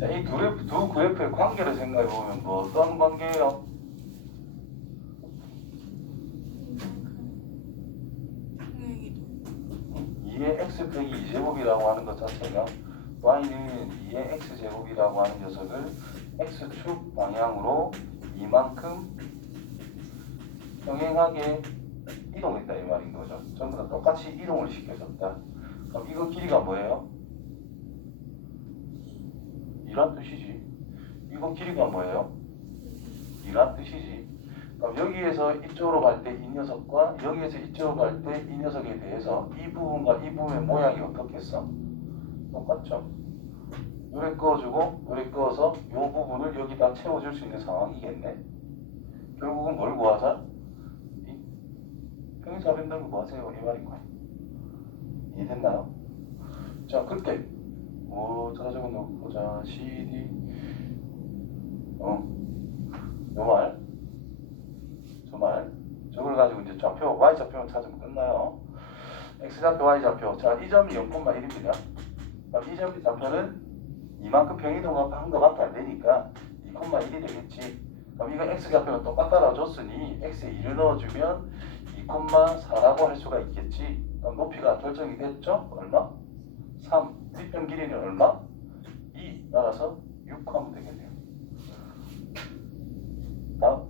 자, 이 두 그래프의 관계를 생각해보면 뭐 어떤 관계예요? 2의 x 빼기 2제곱이라고 하는 것 자체가 y는 2의 x제곱이라고 하는 녀석을 x축 방향으로 이만큼 평행하게 이동했다 이 말인 거죠. 전부 다 똑같이 이동을 시켜줬다. 그럼 이거 길이가 뭐예요? 2란 뜻이지. 이거 길이가 뭐예요? 2란 뜻이지. 그럼 여기에서 이쪽으로 갈 때 이 녀석과 여기에서 이쪽으로 갈 때 이 녀석에 대해서 이 부분과 이 부분의 모양이 어떻겠어? 똑같죠? 요래 그어주고 요래 그어서 요 부분을 여기다 채워줄 수 있는 상황이겠네. 결국은 뭘 구하자? 이 평행사변들을 구하세요 이 말인 거야. 이해됐나요? 자, 그때 자 적어놓고자 CD 저 말 저걸 가지고 이제 좌표 y좌표만 찾으면 끝나요. x좌표 y좌표. 자, 이 점이 0,1입니다. 그럼 이 점 좌표는 이만큼 평이동한 것밖에 안 되니까 2,1이 되겠지. 그럼 이거 x좌표는 똑같다라고 줬으니 x에 2를 넣어주면 2,4라고 할 수가 있겠지. 그럼 높이가 결정이 됐죠? 얼마? 3. 뒷변 길이는 얼마? 2. 따라서 6 하면 되겠네요. 다음.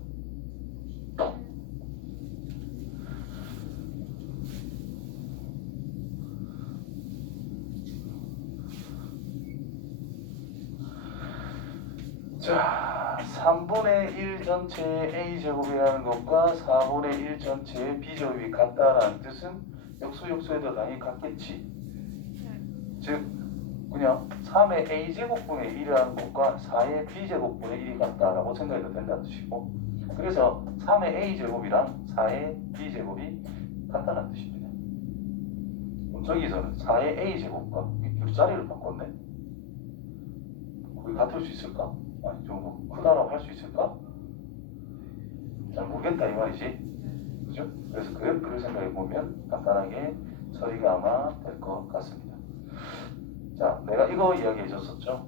자, 3분의 1 전체의 a제곱이라는 것과 4분의 1 전체의 b제곱이 같다라는 뜻은 역수에도 당연히 같겠지. 즉 그냥 3의 a제곱분의 1이라는 것과 4의 b제곱분의 1이 같다라고 생각해도 된다는 뜻이고, 그래서 3의 a제곱이랑 4의 b제곱이 같다는 뜻입니다. 그럼 저기서는 4의 a제곱과 뒷자리를 바꿨네. 거기 같을 수 있을까? 아니, 좀 크다라고 할 수 있을까? 잘 모르겠다 이 말이지. 그죠? 그래서 그래프를 생각해보면 간단하게 처리가 아마 될 것 같습니다. 자, 내가 이거 이야기해 줬었죠.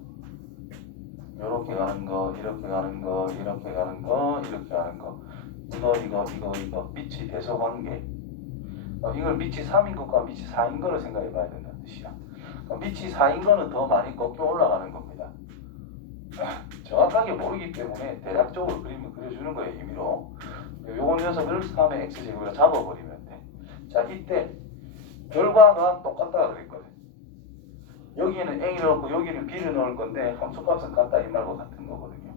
이렇게 가는 거, 이렇게 가는 거, 이렇게 가는 거, 이렇게 가는 거. 이거 밑이 대소관계. 이걸 밑이 3인 것과 밑이 4인 거를 생각해 봐야 된다는 뜻이야. 밑이 4인 거는 더 많이 꺾여 올라가는 겁니다. 정확하게 모르기 때문에 대략적으로 그림을 그려주는 거예요, 임의로. 요거 녀석을 3의 x제곱으로 잡아버리면 돼. 자, 이때 결과가 똑같다고 그랬거든. 여기에는 a를 넣고 여기는 b를 넣을 건데 함수값은 같다 이 말과 같은 거거든요.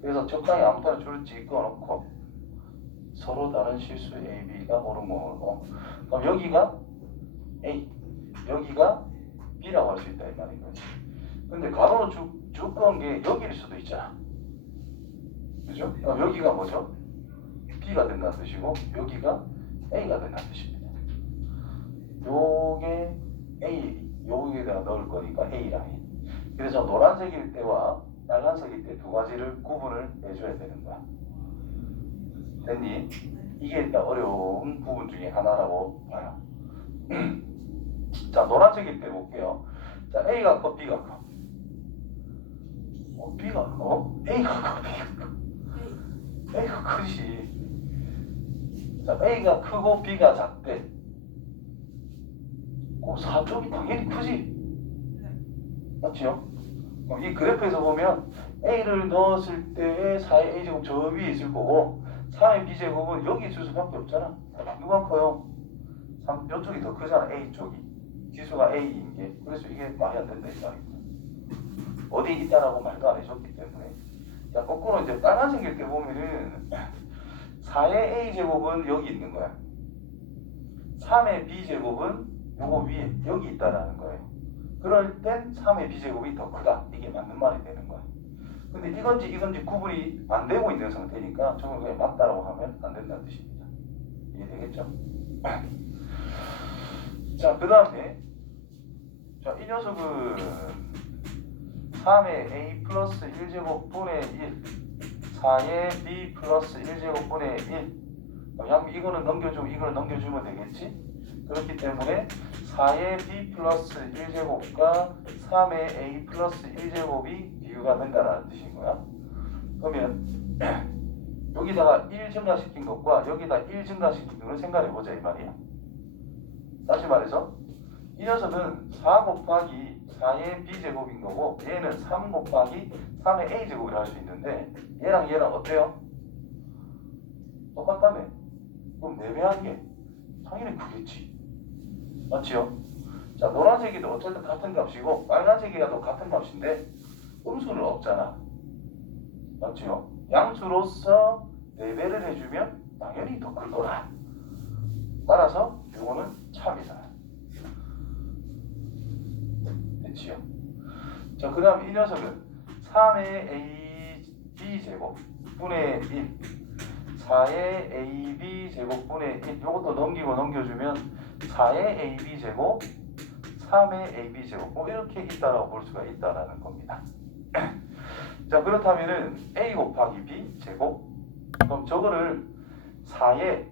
그래서 적당히 아무 때나 줄을 찍어놓고 서로 다른 실수 a, b가 옳은 공으로. 그럼 여기가 a, 여기가 b라고 할 수 있다 이 말인 거지. 근데 가로로 쭉 그은 게 여기일 수도 있잖아. 그죠? 그럼 여기가 뭐죠? b가 된다는 뜻이고 여기가 a가 된다는 뜻입니다. 요게 a, 여기에다가 넣을 거니까 a 라인. 그래서 노란색일 때와 빨간색일 때 두 가지를 구분을 해줘야 되는 거야. 됐니? 이게 일단 어려운 부분 중에 하나라고 봐요. 자, 노란색일 때 볼게요. 자, a가 커, b가 커. b가 커? a가 커, b가 커. a가 크지. 자, a가 크고 b가 작대. 4쪽이 당연히 크지. 맞죠? 이 그래프에서 보면 a를 넣었을 때의 4의 a제곱 저 위에 있을 거고 3의 b제곱은 여기 있을 수밖에 없잖아. 누가 커요? 이쪽이 더 크잖아. a 쪽이. 지수가 a인 게. 그래서 이게 말이 안 된다 이 말입니다. 어디에 있다라고 말도 안 해줬기 때문에. 자, 거꾸로 이제 빨간색일 때 보면은 4의 a제곱은 여기 있는 거야. 3의 b제곱은 요거 위에 여기 있다라는 거예요. 그럴 땐 3의 b제곱이 더 크다. 이게 맞는 말이 되는 거야. 근데 이건지 구분이 안 되고 있는 상태니까 저걸 그냥 맞다라고 하면 안 된다는 뜻입니다. 이해되겠죠? 자, 그 다음에 이 녀석은 3의 a 플러스 1제곱분의 1 4의 b 플러스 1제곱분의 1 이거는 넘겨주면 이걸 넘겨주면 되겠지? 그렇기 때문에 4의 b 플러스 1제곱과 3의 a 플러스 1제곱이 비교가 된다라는 뜻인 거야. 그러면 여기다가 1 증가시킨 것과 여기다 1 증가시킨 거를 생각해보자 이 말이야. 다시 말해서 이 녀석은 4 곱하기 4의 b제곱인 거고 얘는 3 곱하기 3의 a제곱이라 할 수 있는데 얘랑 얘랑 어때요? 똑같다며. 그럼 4배한 게 당연히 크겠지. 맞지요? 자, 노란색이도 어쨌든 같은 값이고 빨간색이라도 같은 값인데 음수는 없잖아. 맞지요? 양수로서 4배를 해주면 당연히 더 클 거라. 따라서 이거는 참이다. 됐지요? 자, 그 다음 이 녀석은 3의 ab제곱 분의 1 4의 ab제곱분의 1 이것도 넘기고 넘겨주면 4의 ab제곱 3의 ab제곱 뭐 이렇게 있다라고 볼 수가 있다라는 겁니다. 자, 그렇다면은 a 곱하기 b 제곱 그럼 저거를 4의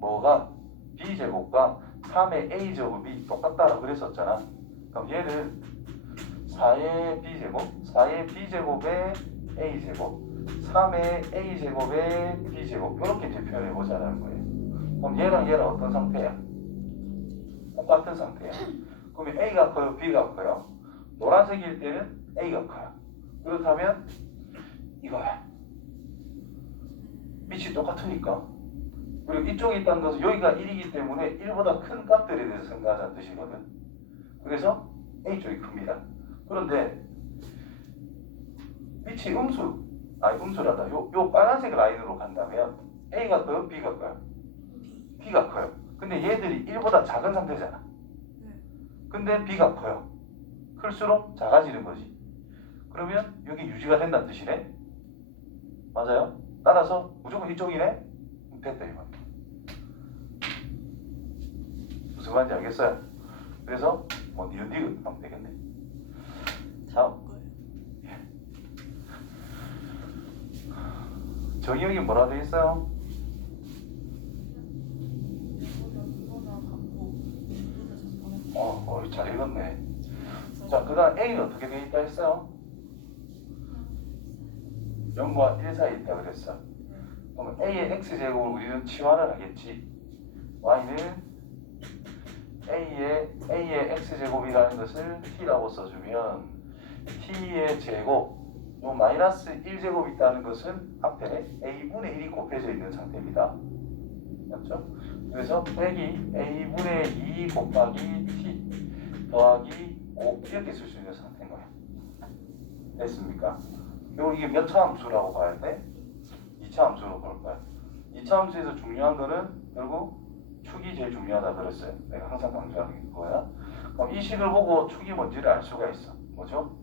뭐가 b제곱과 3의 a제곱이 똑같다라고 그랬었잖아. 그럼 얘는 4의 b제곱의 a제곱 3의 a제곱의 b제곱 이렇게 이제 표현해보자는 거예요. 그럼 얘랑 어떤 상태야? 똑같은 상태야. 그러면 a가 커요? b가 커요? 노란색일 때는 a가 커요. 그렇다면 이거야. 밑이 똑같으니까. 그리고 이쪽에 있다는 것은 여기가 1이기 때문에 1보다 큰 값들에 대해서 생각하자는 뜻이거든. 그래서 a 쪽이 큽니다. 그런데 밑이 음수란다. 요 빨간색 라인으로 간다면 a가 커요? b가 커요? b가 커요. 근데 얘들이 1보다 작은 상태잖아. 근데 b가 커요. 클수록 작아지는 거지. 그러면 여기 유지가 된다는 뜻이네. 맞아요? 따라서 무조건 이쪽이네. 됐다 이거. 무슨 말인지 알겠어요? 그래서 뭐 니은 하면 되겠네. 다음. 정의역이 뭐라 되어 있어요? 잘 읽었네. 자, 그 다음 A는 어떻게 되어 있다 했어요? 0과 1 사이에 있다 그랬어. 그러면 A의 X제곱을 우리는 치환을 하겠지. Y는 A의 X제곱이라는 것을 T라고 써주면 T의 제곱, 요 마이너스 1제곱 있다는 것은 앞에 A분의 1이 곱해져 있는 상태입니다. 맞죠? 그래서 빼기 A분의 2 곱하기 T 더하기 5 이렇게 쓸 수 있는 상태인 거예요. 됐습니까? 그리고 이게 몇 차 함수라고 봐야 돼? 2차 함수로 볼 거야. 2차 함수에서 중요한 거는 결국 축이 제일 중요하다 그랬어요. 내가 항상 강조하는 거야. 그럼 이 식을 보고 축이 뭔지를 알 수가 있어. 뭐죠?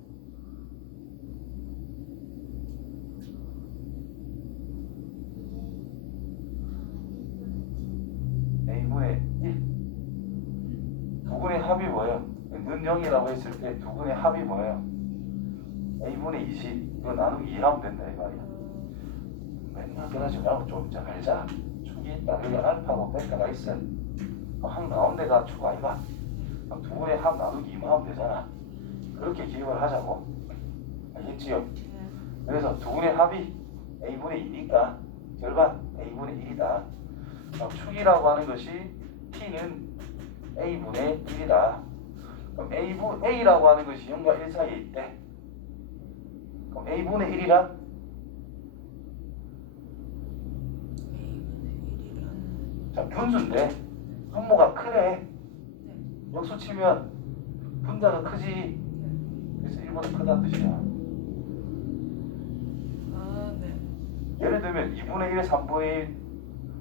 A분의 1. 두 분의 합이 뭐예요? 는 0이라고 했을 때 두 분의 합이 뭐예요? A분의 2지. 이거 나누기 2 하면 된다 이 말이야. 맨날 그러지 말고 좀 이제 알자. 축이 있다. 여기 알파고 베타가 있어. 한 가운데가 축 아이가? 그럼 두 분의 합 나누기 2만 하면 되잖아. 그렇게 기억을 하자고. 알겠지요? 그래서 두 분의 합이 A분의 2니까 절반 A분의 1이다. 그럼 축이라고 하는 것이 T는 A분의 1이다. 그럼 A라고 하는 것이 0과 1 사이에 있대. 그럼 A분의 1이란? 자, 분수인데 분모가 크네. 역수 치면 분자가 크지. 그래서 1보다 크다는 뜻이야. 예를 들면 2분의 1, 3분의 1,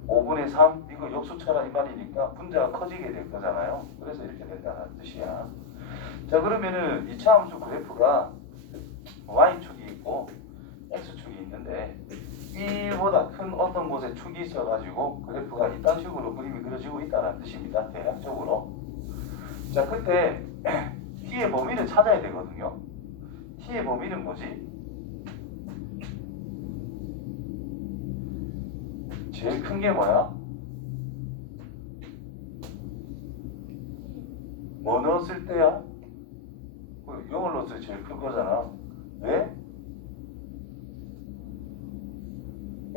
5분의 3 이거 역수 쳐라 이 말이니까 분자가 커지게 될 거잖아요. 그래서 이렇게 된다는 뜻이야. 자, 그러면은 2차 함수 그래프가 Y축이 있고 X축이 있는데 1보다 큰 어떤 곳에 축이 있어가지고 그래프가 이딴 식으로 그림이 그려지고 있다는 뜻입니다. 대략적으로. 자, 그때 T의 범위를 찾아야 되거든요. T의 범위는 뭐지? 제일 큰 게 뭐야? 뭐 넣었을 때야? 0을 넣었을 때 제일 큰 거잖아. 왜?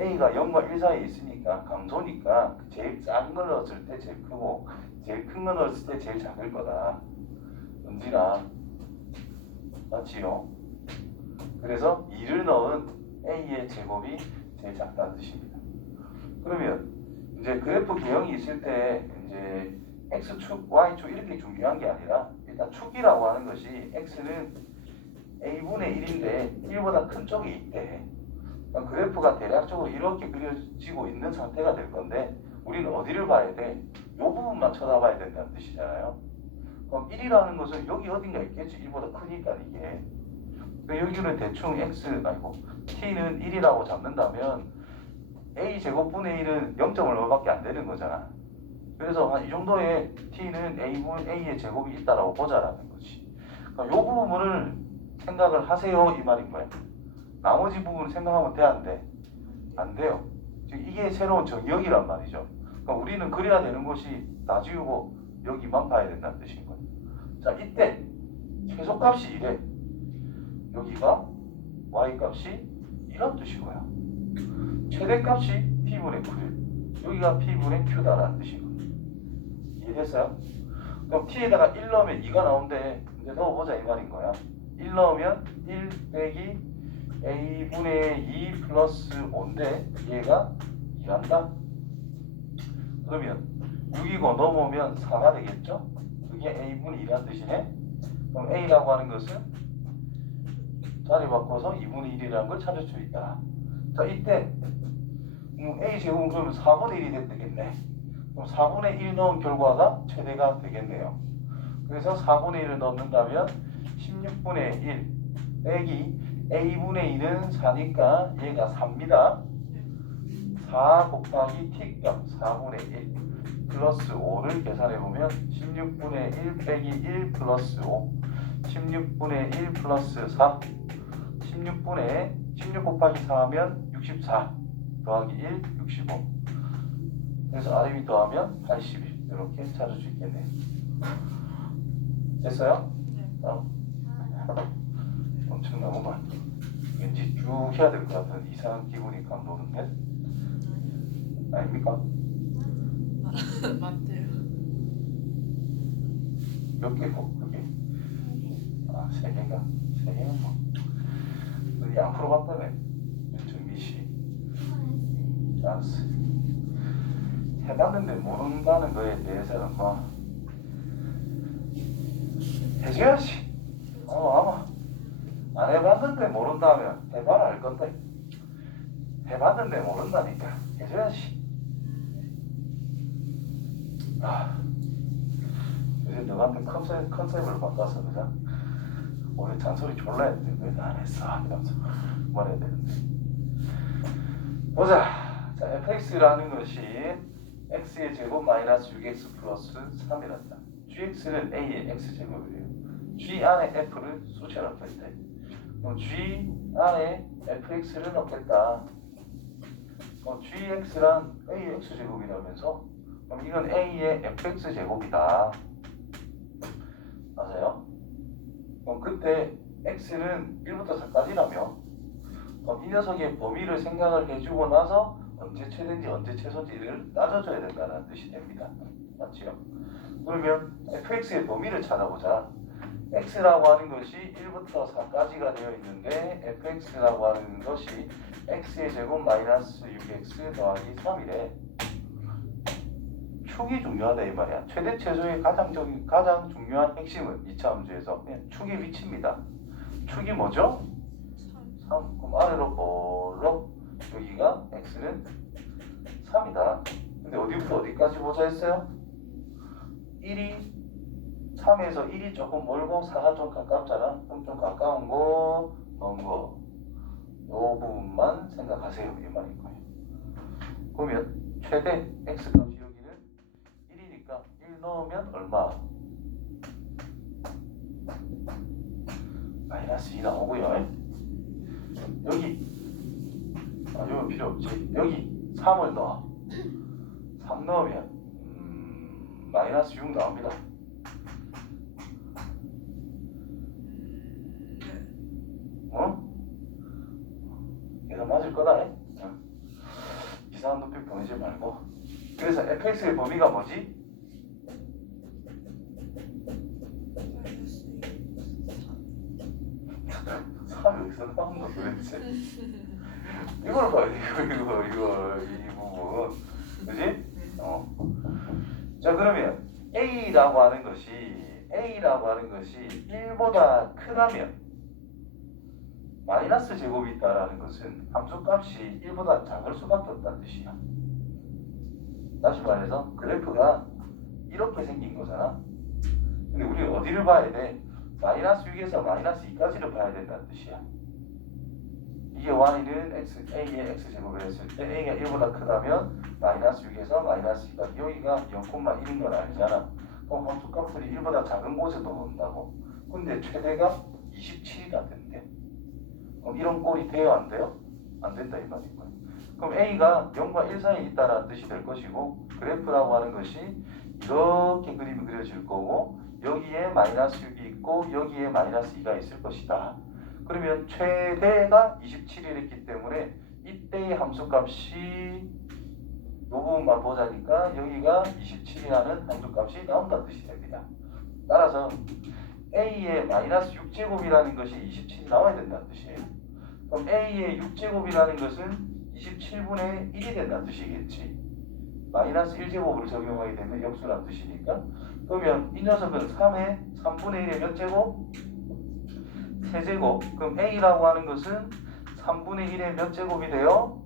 A가 0과 1 사이에 있으니까 감소니까 제일 작은 걸 넣었을 때 제일 크고 제일 큰 걸 넣었을 때 제일 작을 거다. 은진아 맞지요? 그래서 2를 넣은 A의 제곱이 제일 작다는 뜻입니다. 그러면 이제 그래프 개형이 있을 때 이제 X축, Y축 이렇게 중요한 게 아니라 일단 축이라고 하는 것이 X는 A분의 1인데 1보다 큰 쪽이 있대. 그럼 그래프가 대략적으로 이렇게 그려지고 있는 상태가 될 건데 우리는 어디를 봐야 돼? 이 부분만 쳐다봐야 된다는 뜻이잖아요. 그럼 1이라는 것은 여기 어딘가 있겠지. 1보다 크니까 이게. 여기는 대충 t는 1이라고 잡는다면 a 제곱분의 1은 0점 얼마밖에 안 되는 거잖아. 그래서 한 이 정도의 t는 a의 제곱이 있다라고 보자라는 거지. 그럼 이 부분을 생각을 하세요 이 말인 거야. 나머지 부분을 생각하면 돼 안 돼? 안 돼요. 지금 이게 새로운 정의역이란 말이죠. 그러니까 우리는 그래야 되는 것이 다 지우고 여기만 봐야 된다는 뜻인 거예요. 자 이때 최소값이 이래. 여기가 y값이 이런 뜻이고요. 최대값이 p분의 q, 여기가 p분의 q다라는 뜻이고요. 이해됐어요? 그럼 t에다가 1 넣으면 2가 나온대. 이제 넣어보자 이 말인 거야. 1 넣으면 1 빼기 a분의 2 플러스 5인데 얘가 2한다. 그러면 6이고 넘어오면 4가 되겠죠? 그게 a분의 2라는 뜻이네. 그럼 a라고 하는 것은 자리 바꿔서 2분의 1이라는 걸 찾을 수 있다. 자 이때 a 제곱은 그러면 4분의 1이 되겠네. 그럼 4분의 1 넣은 결과가 최대가 되겠네요. 그래서 4분의 1을 넣는다면 16분의 1 빼기 a분의 2는 4니까 얘가 4입니다. 4 곱하기 t값 4분의 1 플러스 5를 계산해보면 16분의 1 빼기 1 플러스 5 16분의 1 플러스 4 16 곱하기 4 하면 64 더하기 1 65 그래서 아래위 더하면 81 이렇게 찾을 수 있겠네요. 됐어요? 엄청나구만. 왠지 쭉 해야 될 것 같은 이상한 기분이 감도는데 아닙니까? 맞대요. 몇 개고 그게? 아 3개가? 3개는 뭐 너 양프로 봤다며 정미씨. 알았어. 해봤는데 모른다는 거에 대해서는 뭐 해줘야지. 아마 안 해봤는데 모른다면 해봐라 알 건데 해봤는데 모른다니까 해줘야지. 요새 너한테 컨셉을 바꿔서 그냥 오늘 잔소리 졸라 했는데 왜 안 했어 이러면서 말해야 되는데. 보자. 자 fx라는 것이 x의 제곱 마이너스 6x 플러스 3이란다. gx는 a의 x제곱이에요. g 안에 f를 쑤셔 넣겠대. 그럼 g 안에 fx를 넣겠다. gx란 a의 x제곱이라면서 그럼 이건 a의 fx제곱이다. 맞아요? 그럼 그때 x는 1부터 4까지라며 그럼 이 녀석의 범위를 생각을 해주고 나서 언제 최대인지 언제 최소인지를 따져줘야 된다는 뜻이 됩니다. 맞지요? 그러면 fx의 범위를 찾아보자. x라고 하는 것이 1부터 4까지가 되어 있는데 fx라고 하는 것이 x의 제곱 마이너스 6x 더하기 3이래. 축이 중요하다 이 말이야. 최대 최소의 가장 중요한 핵심은 2차 함수에서 축의 위치입니다. 축이 뭐죠? 3. 그럼 아래로 볼록 여기가 x는 3이다. 근데 어디부터 어디까지 보자 했어요? 1이 3에서 1이 조금 멀고 4가 좀 가깝잖아. 그럼 좀 가까운 거, 먼 거. 요 부분만 생각하세요. 이 말인 거예요. 그러면 최대 x값이 여기는 1이니까 1 넣으면 얼마? 마이너스 2 나오고요. 여기 여기 필요 없지. 여기 3을 넣어. 3 넣으면 마이너스 6 나옵니다. 어? 맞을 거다. 이상한 높이 보내지 말고. 그래서 fx의 범위가 뭐지? 마이너스 3 여기서 나온 거 도대체. 이걸 봐, 이거, 이 부분. 그지? 자, 그러면 A라고 하는 것이 1보다 크다면 마이너스 제곱이 있다라는 것은 함수값이 1보다 작을 수밖에 없다는 뜻이야. 다시 말해서 그래프가 이렇게 생긴 거잖아. 근데 우리는 어디를 봐야 돼? 마이너스 6에서 마이너스 2까지를 봐야 된다는 뜻이야. 이게 y는 a의 x제곱을 했을 때 a가 1보다 크다면 마이너스 6에서 마이너스 2까지. 여기가 0,1인 건 아니잖아. 그럼 함수값들이 1보다 작은 곳에도 넣는다고. 근데 최대가 27이나 된대. 그럼 이런 꼴이 돼요? 안 돼요? 안 된다 이 말인 거예요. 그럼 a가 0과 1 사이에 있다는 뜻이 될 것이고, 그래프라고 하는 것이 이렇게 그림이 그려질 거고, 여기에 마이너스 6이 있고 여기에 마이너스 2가 있을 것이다. 그러면 최대가 27이랬기 때문에 이때의 함수값이 이 부분만 보자니까 여기가 27이라는 함수값이 나온다는 뜻이 됩니다. 따라서 a의 마이너스 6제곱이라는 것이 27이 나와야 된다는 뜻이에요. 그럼 a의 6제곱이라는 것은 27분의 1이 된다는 뜻이겠지. 마이너스 1제곱을 적용하게 되면 역수라는 뜻이니까. 그러면 이 녀석은 3의 3분의 1의 몇 제곱? 세제곱. 그럼 a라고 하는 것은 3분의 1의 몇 제곱이 돼요?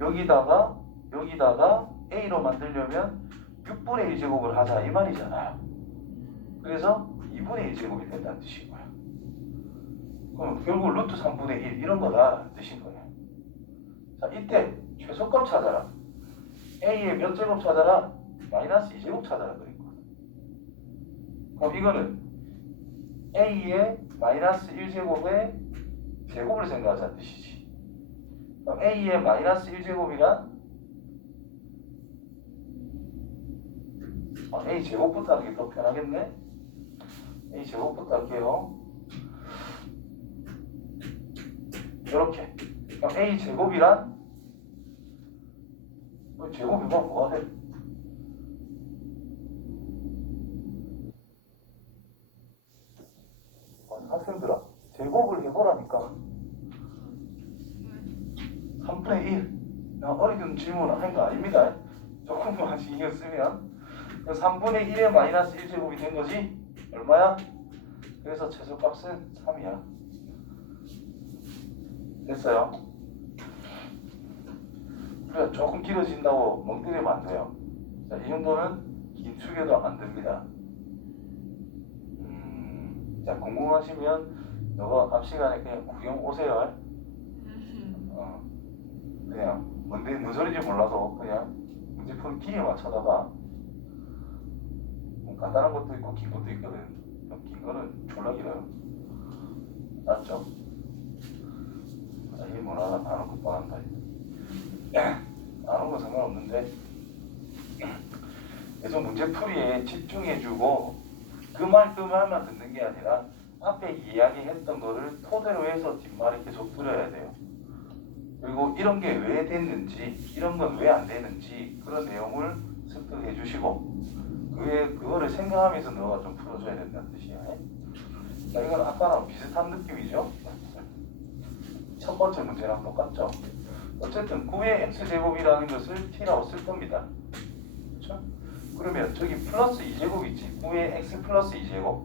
여기다가 a로 만들려면 6분의 1제곱을 하자 이 말이잖아요. 그래서 2분의 1제곱이 된다는 뜻이고요. 그럼 결국 루트 3분의 1 이런 거다 뜻인 거예요. 자, 이때 최소값 찾아라. a의 몇 제곱 찾아라? 마이너스 2제곱 찾아라 그린 거예요. 그럼 이거는 a의 마이너스 1제곱의 제곱을 생각하자는 뜻이지. 그럼 a의 마이너스 1제곱이란 a 제곱부터 하는 게 더 편하겠네. a 제곱부터 할게요. 이렇게. 그럼 a 제곱이란 제곱이면 뭐가 돼? 학생들아, 제곱을 해보라니까. 3분의 1. 어리석은 질문 하는 거 아닙니다. 조금만 신경 쓰면 3분의 1의 마이너스 1제곱이 된 거지? 얼마야? 그래서 최소값은 3이야. 됐어요? 그래, 조금 길어진다고 멍 때리면 안 돼요. 자, 이 정도는 긴축해도 안 됩니다. 자, 궁금하시면 너가 앞 시간에 그냥 구경 오세요. 그냥 뭔 소리인지 몰라도 그냥 문제 푸는 길이만 쳐다봐. 간단한 것도 있고 긴 것도 있거든. 긴 거는 졸라 길어요. 맞죠? 이 뭐나 아는 거 뻔한다. 아는 건 상관없는데 그래서 문제풀이에 집중해주고 그 말만 듣는 게 아니라 앞에 이야기했던 거를 토대로 해서 뒷말을 계속 들어야 돼요. 그리고 이런 게 왜 됐는지, 이런 건 왜 안 되는지 그런 내용을 습득해 주시고 그거를 생각하면서 너가 좀 풀어줘야 된다는 뜻이야. 자, 이건 아까랑 비슷한 느낌이죠? 첫 번째 문제랑 똑같죠? 어쨌든 9의 x제곱이라는 것을 t라고 쓸 겁니다. 그렇죠? 그러면 저기 플러스 2제곱 있지? 9의 x 플러스 2제곱.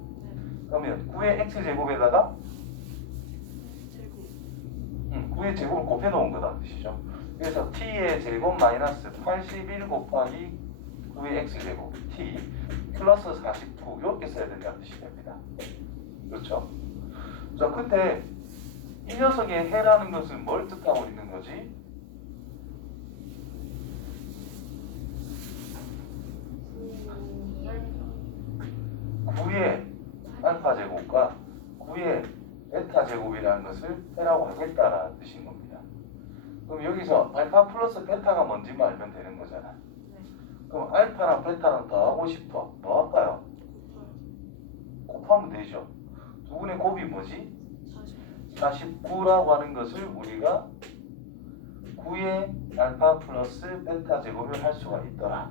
그러면 9의 x제곱에다가 9의 제곱을 곱해놓은 거다 뜻이죠. 그래서 t의 제곱 마이너스 81 곱하기 9의 x제곱 t 플러스 49 이렇게 써야 된다는 뜻이 됩니다. 그렇죠? 자, 근데 이 녀석의 해라는 것은 뭘 뜻하고 있는 거지? 구의 알파 제곱과 9의 베타 제곱이라는 것을 해라고 하겠다라는 뜻인 겁니다. 그럼 여기서 알파 플러스 베타가 뭔지만 알면 되는 거잖아. 그럼 알파랑 베타랑 더하고 싶어. 뭐 할까요? 곱하면 되죠. 두 분의 곱이 뭐지? 49라고 하는 것을 우리가 9의 알파 플러스 베타 제곱을 할 수가 있더라.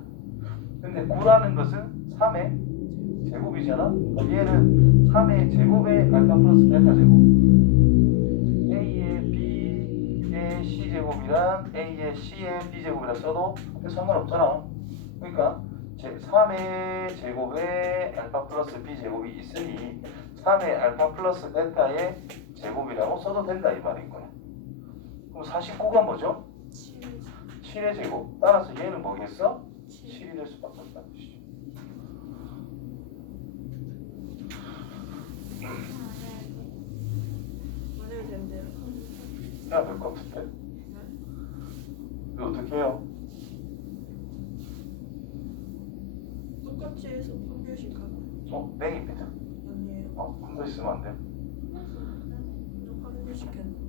근데 9라는 것은 3의 제곱이잖아. 그럼 얘는 3의 제곱의 알파 플러스 베타 제곱. A의 B의 C 제곱이란 A의 C의 B 제곱이라 써도 상관없잖아. 그러니까 3의 제곱에 알파 플러스 B 제곱이 있으니 3의 알파 플러스 베타의 제곱이라고 써도 된다 이 말인 거야. 그럼 49가 뭐죠? 7의 제곱. 따라서 얘는 뭐겠어? 7이 될 수밖에 없다는 뜻이죠. 만약에 된대요. 해야 될 것 같은데. 이거 어떻게 해요? 똑같이 해서 판별식 하나? 땡입니다. 아니에요. 혼자 있으면 안 돼. 판별식 했는데.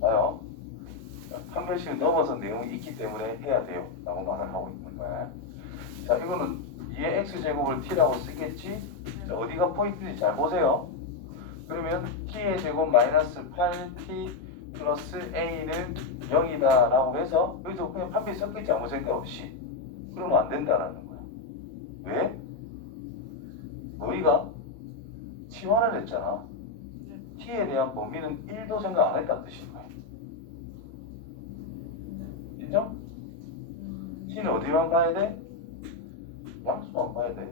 봐요. 판별식을 넘어서 내용이 있기 때문에 해야 돼요. 라고 말을 하고 있는 거야. 자, 이거는 2의 x제곱을 t라고 쓰겠지? 자, 어디가 포인트인지 잘 보세요. 그러면 t의 제곱 마이너스 8t 플러스 a는 0이다 라고 해서 여기서 그냥 판별 섞겠지 아무 생각 없이. 그러면 안 된다라는 거야. 왜? 너희가 치환을 했잖아. t에 대한 범위는 1도 생각 안 했다는 뜻인 거야. 인정? t는 어디만 봐야 돼? 양수만 봐야 돼.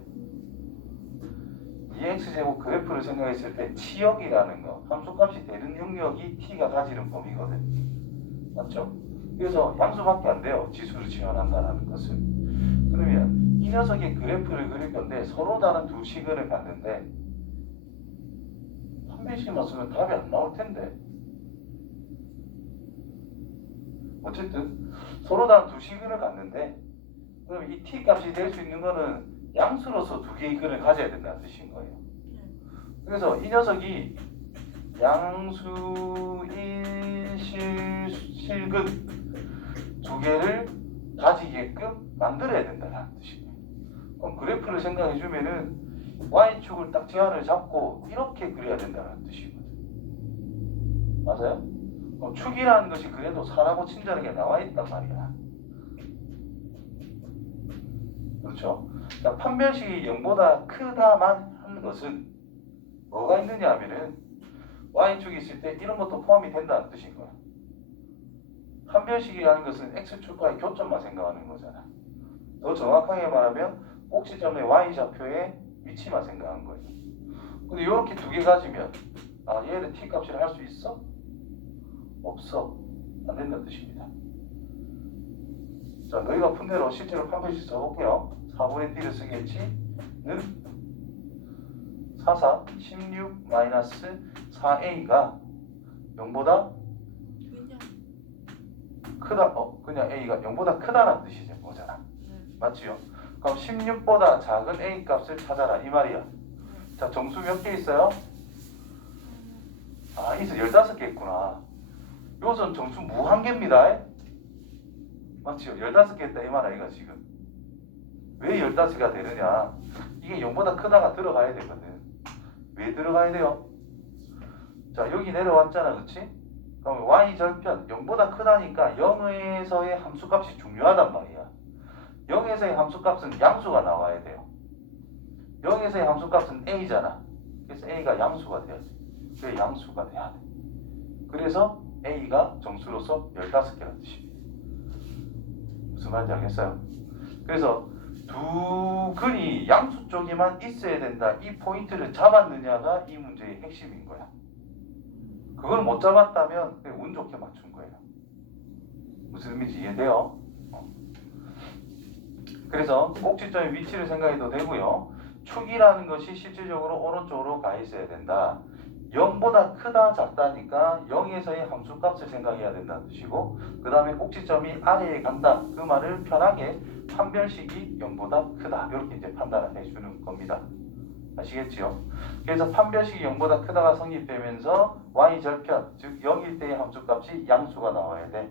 2x제곱 그래프를 생각했을 때 치역이라는 거, 함수값이 되는 영역이 t가 가지는 범위거든. 맞죠? 그래서 양수밖에 안 돼요. 지수를 치환한다는 것은. 그러면 이 녀석의 그래프를 그릴 건데 서로 다른 두 시근을 갔는데 판별식만 쓰면 답이 안 나올 텐데. 어쨌든 서로 다른 두 시근을 갔는데 그럼 이 t 값이 될 수 있는 거는 양수로서 두 개의 근을 가져야 된다는 뜻인 거예요. 그래서 이 녀석이 양수인 실근 두 개를 가지게끔 만들어야 된다는 뜻이에요. 그럼 그래프를 생각해 주면은 y축을 딱 제한을 잡고 이렇게 그려야 된다는 뜻이거든. 맞아요? 축이라는 것이 그래도 사라고 친절하게 나와 있단 말이야. 그렇죠? 그러니까 판별식이 0보다 크다만 하는 것은 뭐가 있느냐 하면은 y축이 있을 때 이런 것도 포함이 된다는 뜻인 거야. 판별식이라는 것은 x축과의 교점만 생각하는 거잖아. 더 정확하게 말하면 꼭지점의 y좌표의 위치만 생각한 거예요. 근데 이렇게 두 개 가지면 얘를 t 값을 할 수 있어? 없어. 안 된다는 뜻입니다. 자, 너희가 푼 대로 실제로 판별식 써볼게요. 4분의 t를 쓰겠지? 는 16 마이너스 4a가 0보다 크다. 그냥 a가 0보다 크다라는 뜻이죠. 뭐잖아. 맞지요? 그럼 16보다 작은 a 값을 찾아라 이 말이야. 자, 정수 몇 개 있어요? 있어. 15개 있구나. 요선 정수 무한개입니다. 맞지요? 15개 있다 이 말 아이가 지금. 왜 15개가 되느냐? 이게 0보다 크다가 들어가야 되거든. 왜 들어가야 돼요? 자, 여기 내려왔잖아. 그치? 그럼 y절편 0보다 크다니까 0에서의 함수값이 중요하단 말이야. 0에서의 함수값은 양수가 나와야 돼요. 0에서의 함수값은 a잖아. 그래서 a가 양수가 돼야 돼. 그래 양수가 돼야 돼. 그래서 a가 정수로서 15개라는 뜻입니다. 무슨 말인지 알겠어요? 그래서 두 근이 양수 쪽에만 있어야 된다. 이 포인트를 잡았느냐가 이 문제의 핵심인 거야. 그걸 못 잡았다면 운 좋게 맞춘 거예요. 무슨 의미인지 이해돼요? 그래서 꼭지점의 위치를 생각해도 되고요. 축이라는 것이 실질적으로 오른쪽으로 가 있어야 된다. 0보다 크다 작다니까 0에서의 함수값을 생각해야 된다는 뜻이고, 그 다음에 꼭지점이 아래에 간다. 그 말을 편하게 판별식이 0보다 크다 이렇게 이제 판단을 해주는 겁니다. 아시겠지요? 그래서 판별식이 0보다 크다가 성립되면서 y절편, 즉 0일 때의 함수값이 양수가 나와야 돼.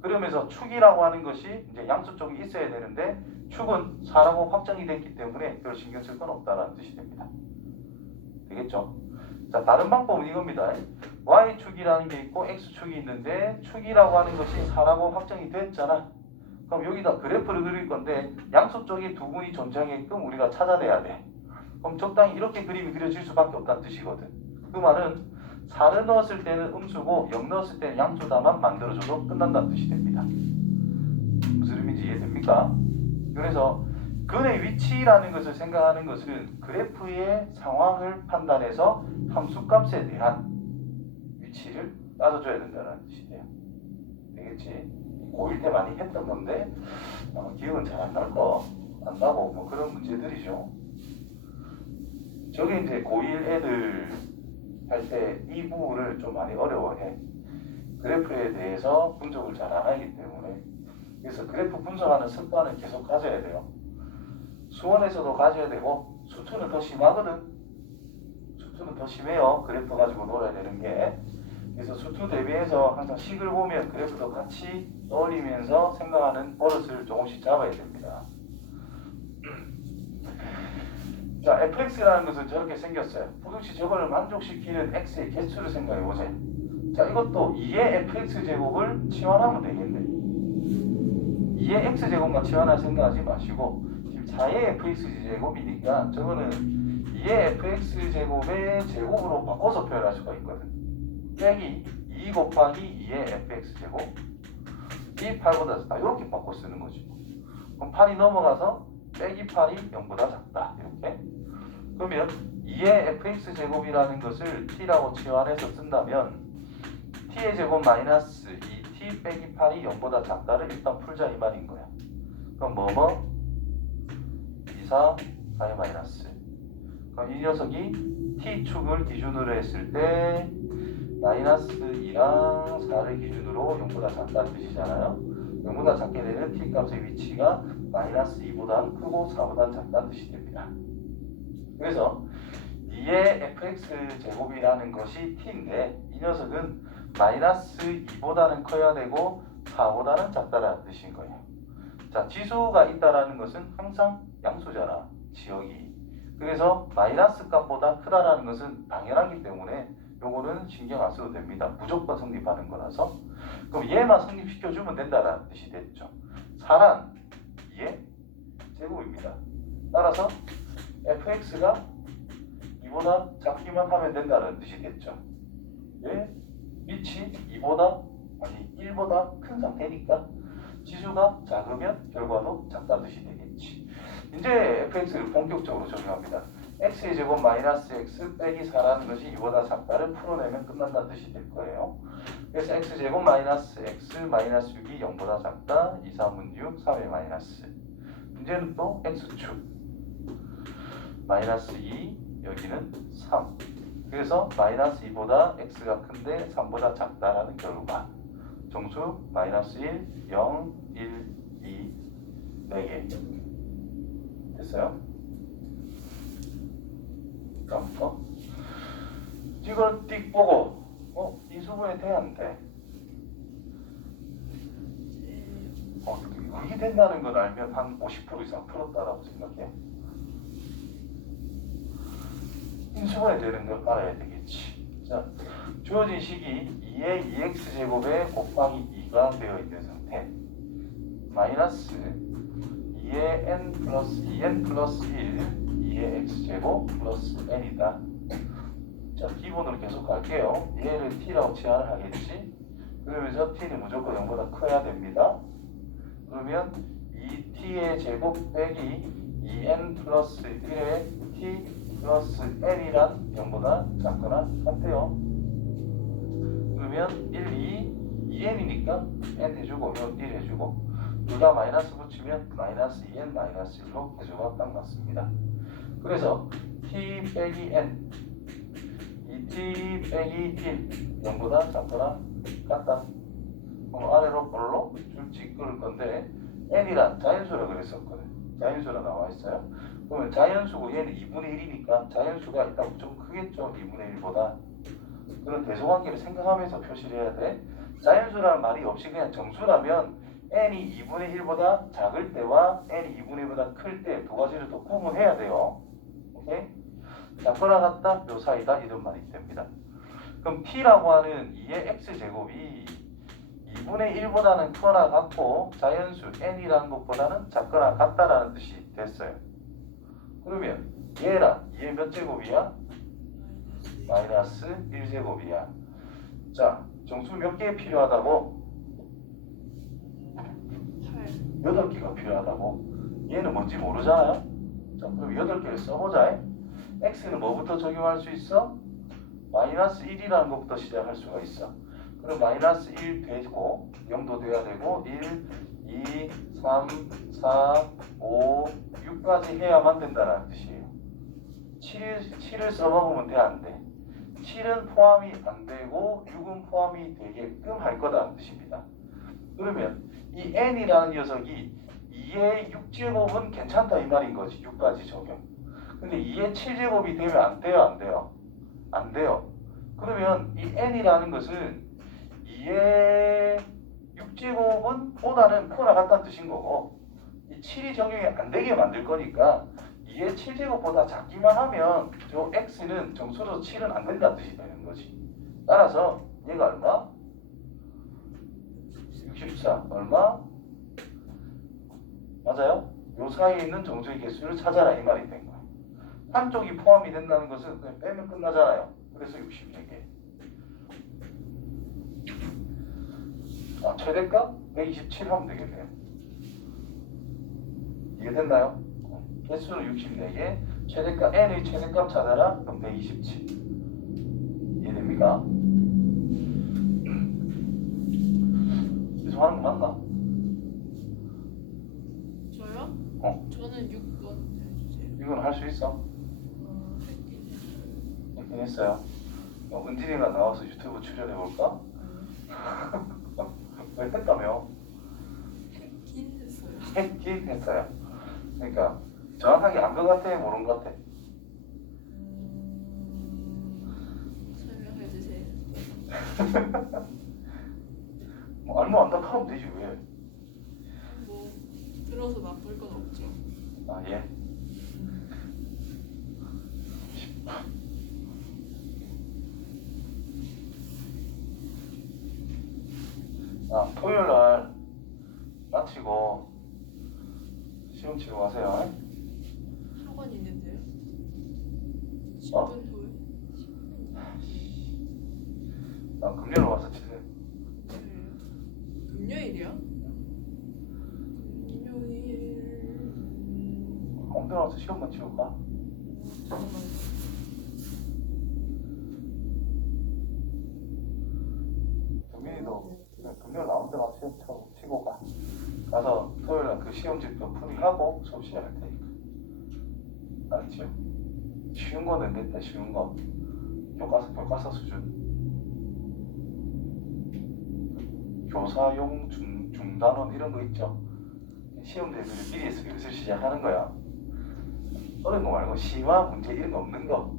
그러면서 축이라고 하는 것이 이제 양수 쪽이 있어야 되는데 축은 4라고 확정이 됐기 때문에 별 신경 쓸 건 없다는 뜻이 됩니다. 되겠죠? 자, 다른 방법은 이겁니다. y축이라는 게 있고 x축이 있는데 축이라고 하는 것이 4라고 확정이 됐잖아. 그럼 여기다 그래프를 그릴 건데 양수 쪽에 두 분이 존재하게끔 우리가 찾아내야 돼. 그럼 적당히 이렇게 그림이 그려질 수밖에 없다는 뜻이거든. 그 말은 4를 넣었을 때는 음수고 0 넣었을 때는 양수다만 만들어줘도 끝난다는 뜻이 됩니다. 무슨 의미인지 이해됩니까? 그래서 근의 위치라는 것을 생각하는 것은 그래프의 상황을 판단해서 함수값에 대한 위치를 따져줘야 된다는 뜻이 돼요. 되겠지? 고1 때 많이 했던 건데 기억은 잘 안 날 거, 안 나고 뭐 그런 문제들이죠. 저게 이제 고1 애들 할 때 이 부분을 좀 많이 어려워해. 그래프에 대해서 분석을 잘 안 하기 때문에. 그래서 그래프 분석하는 습관을 계속 가져야 돼요. 수원에서도 가져야 되고 수투는 더 심하거든. 수투는 더 심해요. 그래프 가지고 놀아야 되는 게. 그래서 수투 대비해서 항상 식을 보면 그래프도 같이 떠올리면서 생각하는 버릇을 조금씩 잡아야 됩니다. 자, fx라는 것은 저렇게 생겼어요. 부등식 저거를 만족시키는 x의 개수를 생각해보세요. 자, 이것도 2의 fx제곱을 치환하면 되겠네. 2의 x제곱만 치환할 생각하지 마시고 지금 4의 fx제곱이니까 저거는 2의 fx제곱의 제곱으로 바꿔서 표현할 수가 있거든. 빼기 2 곱하기 2의 fx제곱 이 8보다 작다. 이렇게 바꿔 쓰는 거지. 그럼 8이 넘어가서 빼기 8이 0보다 작다. 이렇게. 그러면 2의 fx제곱이라는 것을 t라고 치환해서 쓴다면 t의 제곱 마이너스 2t 빼기 8이 0보다 작다를 일단 풀자 이 말인 거야. 그럼 뭐뭐? 2, 4, 4의 마이너스. 그럼 이 녀석이 t축을 기준으로 했을 때 마이너스 2랑 4를 기준으로 0보다 작다는 뜻이잖아요. 0보다 작게 되는 t 값의 위치가 마이너스 2보다 크고 4보다 작다는 뜻이 됩니다. 그래서 2의 fx제곱이라는 것이 t인데 이 녀석은 마이너스 2보다는 커야 되고 4보다는 작다라는 뜻인 거예요. 자, 지수가 있다라는 것은 항상 양수잖아. 지역이. 그래서 마이너스 값보다 크다라는 것은 당연하기 때문에 요거는 신경 안 써도 됩니다. 무조건 성립하는 거라서. 그럼 얘만 성립시켜주면 된다라는 뜻이 됐죠. 4란 2의 제곱입니다. 따라서 fx가 2보다 작기만 하면 된다는 뜻이 됐죠. 왜? 밑이 2보다 아니 1보다 큰 상태니까 지수가 작으면 결과도 작다는 뜻이 되겠지. 이제 fx를 본격적으로 적용합니다. x의 제곱 마이너스 x 빼기 4라는 것이 2보다 작다를 풀어내면 끝난다는 뜻이 될 거예요. 그래서 x제곱 마이너스 x 마이너스 6이 0보다 작다. 2, 3은 6, 3의 마이너스. 문제는 또 x축 마이너스 2, 여기는 3. 그래서 마이너스 2보다 x가 큰데 3보다 작다라는 결과. 정수 마이너스 1, 0, 1, 2, 4개. 됐어요? 그럼 이걸 띡 보고 인수분해 돼야 안 돼? 그게 된다는 걸 알면 한 50% 이상 풀었다라고 생각해. 인수분해 되는 걸 알아야 되겠지. 자, 주어진 식이 2의 2x제곱에 곱하기 2가 되어 있는 상태. 마이너스 2의 n 플러스 2n 플러스 1 2의 x제곱 플러스 n이다. 자, 기본으로 계속 갈게요. 얘를 t라고 치환을 하겠지. 그러면서 t는 무조건 0보다 커야 됩니다. 그러면 2t의 제곱 빼기 2n 플러스 1의 t 플러스 n이란 0보다 작거나 같아요. 그러면 1, 2, 2n이니까 n 해주고 이건 1 해주고 둘다 마이너스 붙이면 마이너스 2n 마이너스 1로 개수가 딱 맞습니다. 그래서 t 빼기 n 2t 빼기 1 0보다 작거나 같다. 아래로 볼로 줄지 끌을 건데 n이란 자연수라 그랬었거든. 자연수라 나와 있어요. 그러면 자연수고 얘는 2분의 1이니까 자연수가 일단 좀 크겠죠. 2분의 1보다. 그런 대소관계를 생각하면서 표시를 해야 돼. 자연수라는 말이 없이 그냥 정수라면 n이 2분의 1보다 작을 때와 n이 2분의 1보다 클 때 두 가지를 또 구분해야 돼요. 오케이? 자, 요소라 같다, 요 사이다 이런 말이 됩니다. 그럼 t라고 하는 2의 x제곱이 2분의 1보다는 크거나 같고 자연수 n이라는 것보다는 작거나 같다라는 뜻이 됐어요. 그러면 얘랑 2의 몇 제곱이야? 마이너스 1제곱이야. 자, 정수 몇 개 필요하다고? 8. 8개가 필요하다고. 얘는 뭔지 모르잖아요. 자, 그럼 8개를 써보자. x는 뭐부터 적용할 수 있어? 마이너스 1이라는 것부터 시작할 수가 있어. 그럼 마이너스 1 되고 0도 돼야 되고 1, 2, 3, 4, 5, 6까지 해야만 된다는 뜻이에요. 7을 써먹으면 돼, 안 돼? 7은 포함이 안 되고 6은 포함이 되게끔 할 거다는 뜻입니다. 그러면 이 n이라는 녀석이 2의 6제곱은 괜찮다 이 말인 거지. 6까지 적용. 근데 2의 7제곱이 되면 안 돼요, 안 돼요? 안 돼요. 그러면 이 n이라는 것은 2의 6제곱은 보다는 크거나 같다는 뜻인 거고 이 7이 적용이 안 되게 만들 거니까 2의 7제곱보다 작기만 하면 저 x는 정수로 7은 안 된다는 뜻이 되는 거지. 따라서 얘가 얼마? 64. 얼마? 맞아요? 요 사이에 있는 정수의 개수를 찾아라 이 말이 된 거예요. 한쪽이 포함이 된다는 것은 그냥 빼면 끝나잖아요. 그래서 64개. 최대값 127 하면 되겠네요. 이해됐나요? 개수는 64개, 최대값 n의 최대값 찾아라. 그럼 127. 이해됩니까? 계속 하는 거 맞나? 저요? 저는 6번 해주세요. 이건 할 수 있어? 했긴 했어요. 은진이가 나와서 유튜브 출연해볼까? 왜 했다며? 했긴 했어요. 했긴 했어요. 그러니까 정확하게 안 것 같아, 모르는 것 같아. 설명해 주세요. 뭐 알면 안다 하면 되지 왜? 뭐 들어서 나쁠 건 없죠. 아 예. 토요일 날 마치고 시험 치러 가세요. 학원 있는데요. 어? 10분 후에. 난 금요일 와서 치세요. 금요일이요? 금요일. 아무데나 와서 시험만 치울까? 잠깐만요. 동민이도 금요일 아무 데나 시험 치고 가. 가서 토요일 날 그 시험집도 풀이하고 수업 시작할 테니까. 알았죠? 쉬운 거는 됐다, 쉬운 거. 교과서 수준. 교사용 중단원 이런 거 있죠? 시험 대비를 미리 해서 여기서 시작하는 거야. 어려운 거 말고 시와 문제 이런 거 없는 거.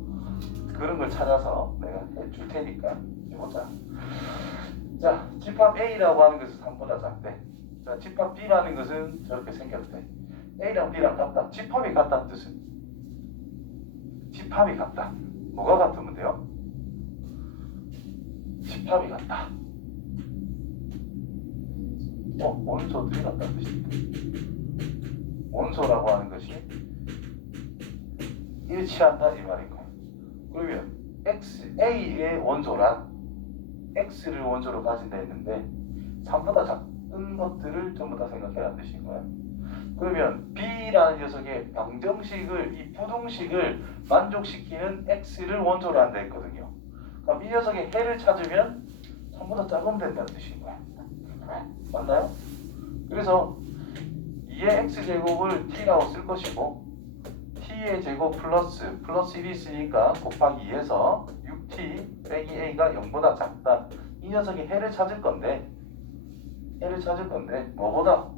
그런 걸 찾아서 내가 해줄 테니까 해보자. 자, 집합 A라고 하는 것은 3보다 작대. 자, 집합 B라는 것은 저렇게 생겼대. A랑 B랑 같다. 집합이 같다는 뜻은 집합이 같다. 뭐가 같으면 돼요? 집합이 같다. 원소들이 같다는 뜻입니다. 원소라고 하는 것이 일치한다 이 말인 거예요. 그러면 A의 원소란 X를 원소로 가진다 했는데 3보다 작은 것들을 전부 다 생각해라는 뜻인 거예요. 그러면 B라는 녀석의 방정식을, 이 부등식을 만족시키는 X를 원소로 한다 했거든요. 그럼 이 녀석의 해를 찾으면 3보다 작으면 된다는 뜻인 거예요. 맞나요? 그래서 2의 X제곱을 T라고 쓸 것이고 T의 제곱 플러스 1이 있으니까 곱하기 2에서 6T 빼기 A가 0보다 작다. 이 녀석이 해를 찾을 건데 뭐보다?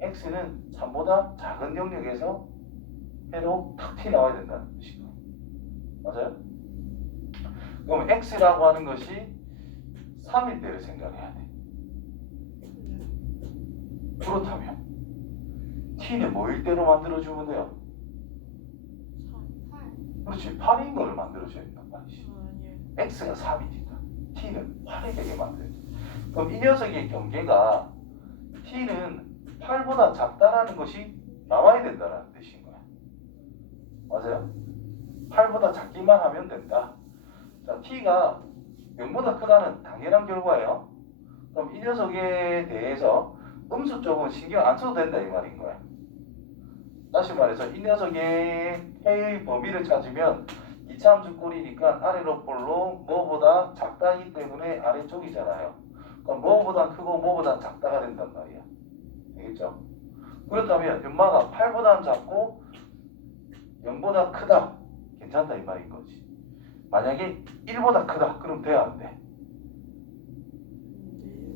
X는 3보다 작은 영역에서 해로 탁 튀어나와야 된다는 뜻이고. 맞아요? 그럼 X라고 하는 것이 3일 때를 생각해야 돼. 그렇다면 T는 뭐일 때로 만들어주면 돼요? 3, 8. 그렇지. 8인 거를 만들어줘야 된단 말이지. 예. x가 3이니까 t는 8이 되게 만들어야 돼. 그럼 이 녀석의 경계가 t는 8보다 작다라는 것이 나와야 된다는 뜻인 거야. 맞아요? 8보다 작기만 하면 된다. 자, t가 0보다 크다는 당연한 결과예요. 그럼 이 녀석에 대해서 음수 쪽은 신경 안 써도 된다 이 말인 거야. 다시 말해서 이 녀석의 해의 범위를 찾으면 이차함수 꼴이니까 아래로 볼로 뭐보다 작다기 때문에 아래쪽이잖아요. 그럼 뭐보다 크고 뭐보다 작다가 된단 말이야. 되겠죠? 그렇다면 연마가 8보다 작고 0보다 크다. 괜찮다 이 말인 거지. 만약에 1보다 크다. 그럼 돼야 안 돼.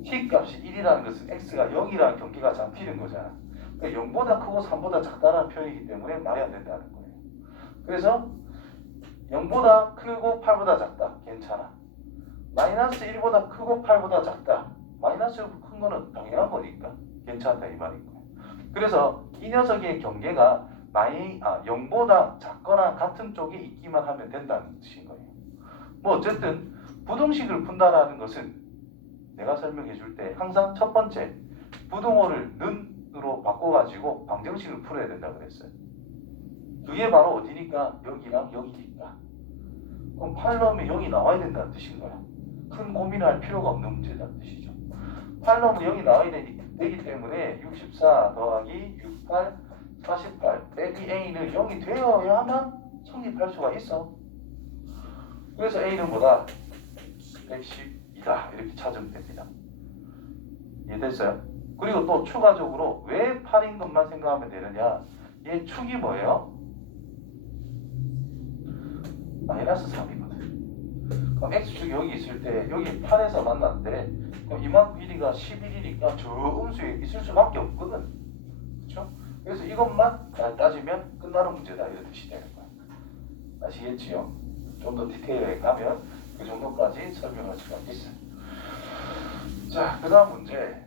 t 값이 1이라는 것은 x가 0이라는 경계가 잡히는 거잖아. 그러니까 0보다 크고 3보다 작다라는 표현이기 때문에 말이 안 된다는 거예요. 그래서 0보다 크고 8보다 작다. 괜찮아. 마이너스 1보다 크고 8보다 작다. 마이너스 1보다 큰 거는 당연한 거니까 괜찮다 이 말인 거예요. 그래서 이 녀석의 경계가 0보다 작거나 같은 쪽에 있기만 하면 된다는 뜻인 거예요. 뭐 어쨌든 부등식을 푼다라는 것은 내가 설명해 줄 때 항상 첫 번째 부등호를 는으로 바꿔가지고 방정식을 풀어야 된다 그랬어요. 그게 바로 어디니까 여기랑 여기니까. 그럼 8 넣으면 0이 나와야 된다는 뜻인 거야. 큰 고민할 필요가 없는 문제라는 뜻이죠. 8 넣으면 0이 나와야 되기 때문에 64 더하기 68 48 빼기 a는 0이 되어야만 성립할 수가 있어. 그래서 a는 뭐다? 110이다. 이렇게 찾으면 됩니다. 이해됐어요? 그리고 또 추가적으로 왜 8인 것만 생각하면 되느냐? 얘 축이 뭐예요? 마이너스 3이거든. 그럼 x축이 여기 있을 때 여기 8에서 만났는데 그럼 이만큼 길이가 11이니까 저 음수에 있을 수밖에 없거든. 그렇죠? 그래서 이것만 잘 따지면 끝나는 문제다 이런 뜻이 되는 거야. 아시겠지요? 좀 더 디테일하게 가면 그 정도까지 설명할 수가 있어요. 자, 그 다음 문제.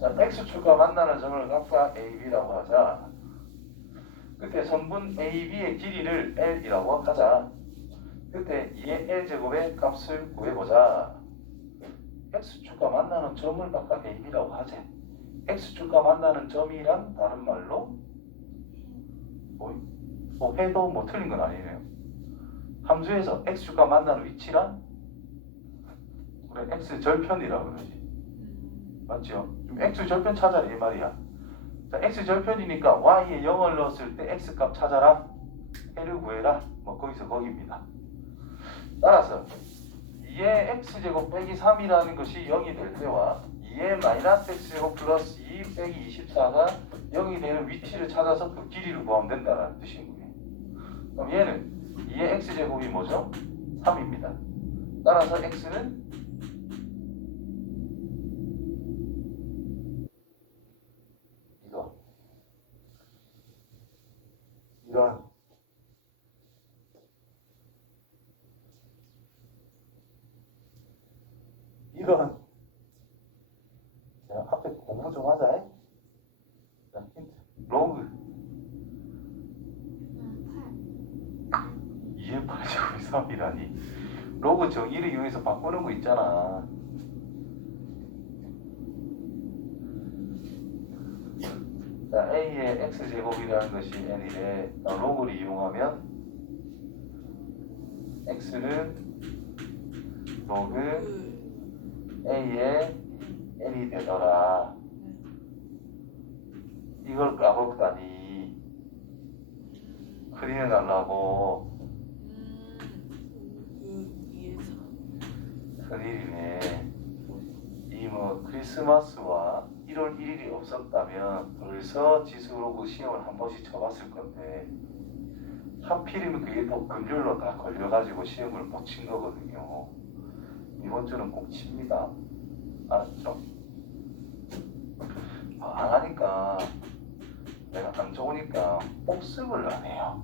자, x축과 만나는 점을 각각 AB라고 하자. 그때 성분 AB의 길이를 L이라고 하자. 그때 이의 L제곱의 값을 구해보자. x축과 만나는 점을 각각 AB라고 하재. x축과 만나는 점이란 다른 말로 뭐 해도 뭐 틀린 건 아니네요. 함수에서 x축과 만나는 위치란 우리 x절편이라고 그러지. 맞죠? 좀 x절편 찾아라 이 말이야. 자, x절편이니까 y에 0을 넣었을 때 x값 찾아라. 해를 구해라. 뭐 거기서 거기입니다. 따라서 2의 x제곱 빼기 3이라는 것이 0이 될 때와 2의 마이너스 x제곱 플러스 2 빼기 24가 0이 되는 위치를 찾아서 그 길이를 구하면 된다는 뜻인 거예요. 그럼 얘는 2의 x제곱이 뭐죠? 3입니다. 따라서 x는 이런 제가 앞에 공부 좀 하자. 자, 힌트. 로그 2의 8제곱이 3이라니. 로그 정의를 이용해서 바꾸는 거 있잖아. 자, a의 x제곱이라는 것이 n이래. 로그를 이용하면 x는 로그 a의 n이 되더라. 이걸 까먹다니. 큰일 날라고. 큰일이네. 이 뭐 크리스마스와 1월 1일이 없었다면 벌써 지수로그 시험을 한 번씩 쳐봤을 건데 하필이면 그게 또 금요일로 다 걸려가지고 시험을 못 친 거거든요. 이번 주는 꼭 칩니다. 알았죠? 안 하니까 내가 안 좋으니까 복습을 안 해요.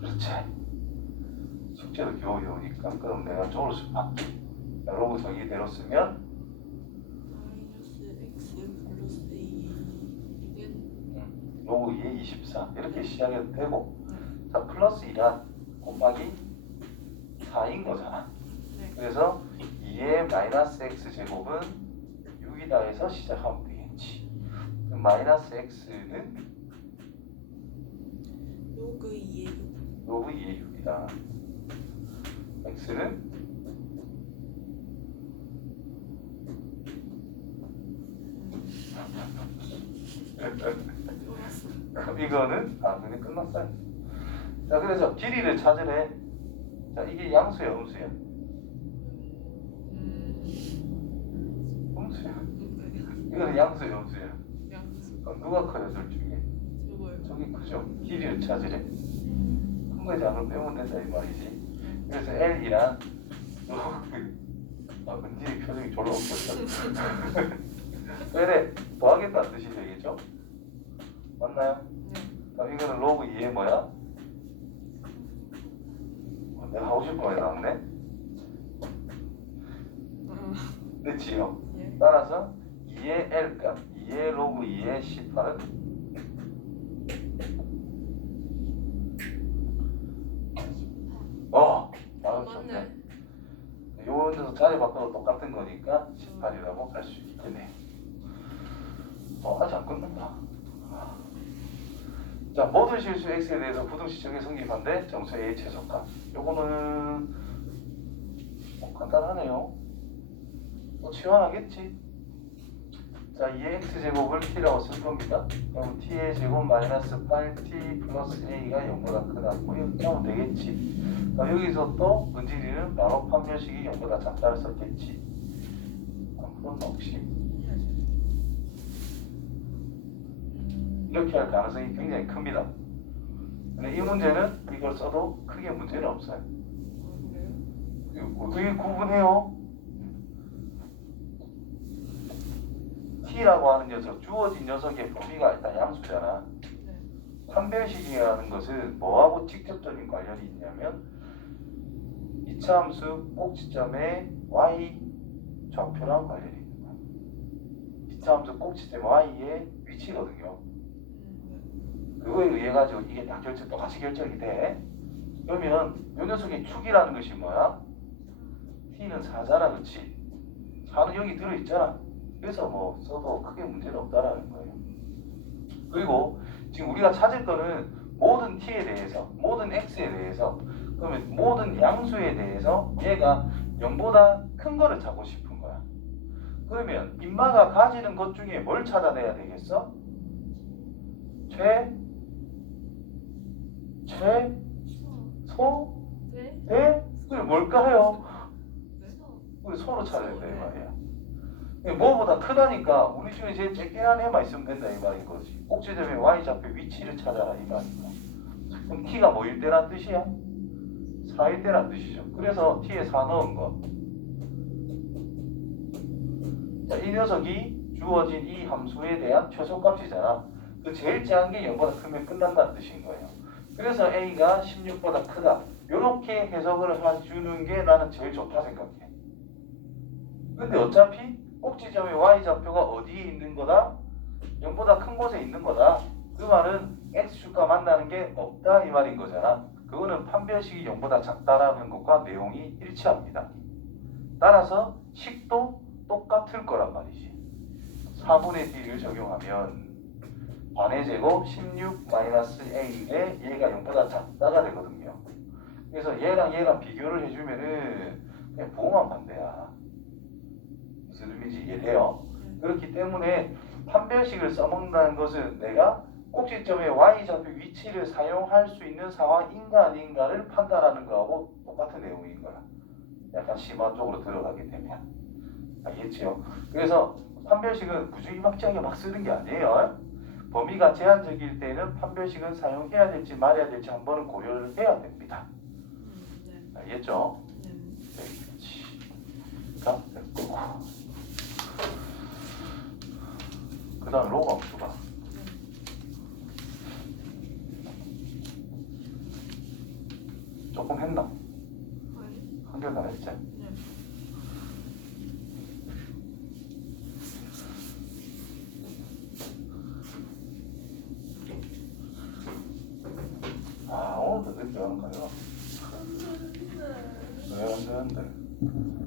그렇지? 숙제도 겨우 해오니까 그럼 내가 좋을 수밖에. 로그 정의대로 쓰면 마이너스 x 플러스 2는 로그 2의 24 이렇게 시작해도 되고 자, 플러스 2란 곱하기 4인 거잖아. 네. 그래서 2의 마이너스 x 제곱은 6이다 해서 시작하면 되겠지. 그럼 마이너스 x는 로그 2의 6. 로그 2의 6이다. x는 좋았어. 그럼 이거는 그게 끝났어요. 자, 그래서 길이를 찾으래. 자, 이게 양수야, 음수야? 음수야. 네. 이거는 양수야, 음수야? 양수. 그럼 누가 커요, 둘 중에? 저거요. 저기 크죠? 길이를 찾으래. 큰 거 작은 빼면 된다 이 말이지. 그래서 L이란 은진이 표정이 졸라 웃겼다. 그래, 더하겠다는 뜻이 되겠죠? 맞나요? 네. 그럼 이거는 로그 2의 뭐야? 내가 하고 싶은 말이 나왔네? 그치요? 예. 따라서 2의 L값, 2의 로그 2의 18은 맞았네. 맞네. 요거는 자리 바꿔도 똑같은 거니까 18이라고 할 수 있겠네. 아직 안 끝났다. 자, 모든 실수 x에 대해서 부등식적인 성립한데 정수 a 최소값. 요거는 간단하네요. 치환하겠지. 자, 2의 x제곱을 t라고 쓸 겁니다. 그럼 t의 제곱 마이너스 8t 플러스 a가 0보다 크다. 뭐 이렇게 하면 되겠지. 여기서 또 은진이는 바로 판별식이 0보다 작다를 썼겠지. 그런 거 없이 이렇게 할 가능성이 굉장히 큽니다. 근데 이 문제는 이걸 써도 크게 문제는 없어요. 그래요? 어떻게 구분해요? t라고 하는 녀석, 주어진 녀석의 범위가 일단 양수잖아. 네. 판별식이라는 것은 뭐하고 직접적인 관련이 있냐면 이차함수 꼭지점의 y 좌표랑 관련이 있는 거야. 이차함수 꼭지점 y의 위치거든요. 그거에 의해 가지고 이게 다 똑같이 결정이 돼. 그러면 이 녀석의 축이라는 것이 뭐야? t는 4잖아, 그렇지? 4는 여기 들어있잖아. 그래서 뭐 써도 크게 문제는 없다라는 거예요. 그리고 지금 우리가 찾을 거는 모든 t에 대해서, 모든 x에 대해서, 그러면 모든 양수에 대해서 얘가 0보다 큰 거를 찾고 싶은 거야. 그러면 인마가 가지는 것 중에 뭘 찾아내야 되겠어? 소? 네. 대? 그게 뭘까요? 네. 우리 소로 찾아야 된다 이 말이야. 뭐보다 크다니까 우리 중에 제일 쬐끼한 애만 있으면 된다 이 말인 거지. 꼭지점의 y좌표 위치를 찾아라 이 말이야. 그럼 t가 뭐일 때란 뜻이야? 4일 때란 뜻이죠. 그래서 t에 4 넣은 거. 자, 이 녀석이 주어진 이 함수에 대한 최소값이잖아. 그 제일 작은 게 0보다 크면 끝난다는 뜻인 거예요. 그래서 a가 16보다 크다. 이렇게 해석을 해주는 게 나는 제일 좋다 생각해. 근데 어차피 꼭지점의 y좌표가 어디에 있는 거다? 0보다 큰 곳에 있는 거다. 그 말은 x축과 만나는 게 없다 이 말인 거잖아. 그거는 판별식이 0보다 작다라는 것과 내용이 일치합니다. 따라서 식도 똑같을 거란 말이지. 4분의 d를 적용하면 반의 제곱 16-a인데 얘가 0보다 작다가 되거든요. 그래서 얘랑 비교를 해주면은 그냥 부호만 반대야. 무슨 의미인지 이해돼요? 그렇기 때문에 판별식을 써먹는다는 것은 내가 꼭지점의 y좌표 위치를 사용할 수 있는 상황인가 아닌가를 판단하는 거하고 똑같은 내용인 거야. 약간 심화 쪽으로 들어가게 되면. 알겠지요? 그래서 판별식은 무지막지하게 막 쓰는 게 아니에요. 범위가 제한적일 때는 판별식은 사용해야 될지 말아야 될지 한 번은 고려를 해야 됩니다. 네. 알겠죠? 네. 자, 됐고. 그 다음 로그 함수가 조금 했나? 아니. 한결 다 했지? 네. 처음부터 그렇게 하는 거예요. 왜 안 되는데?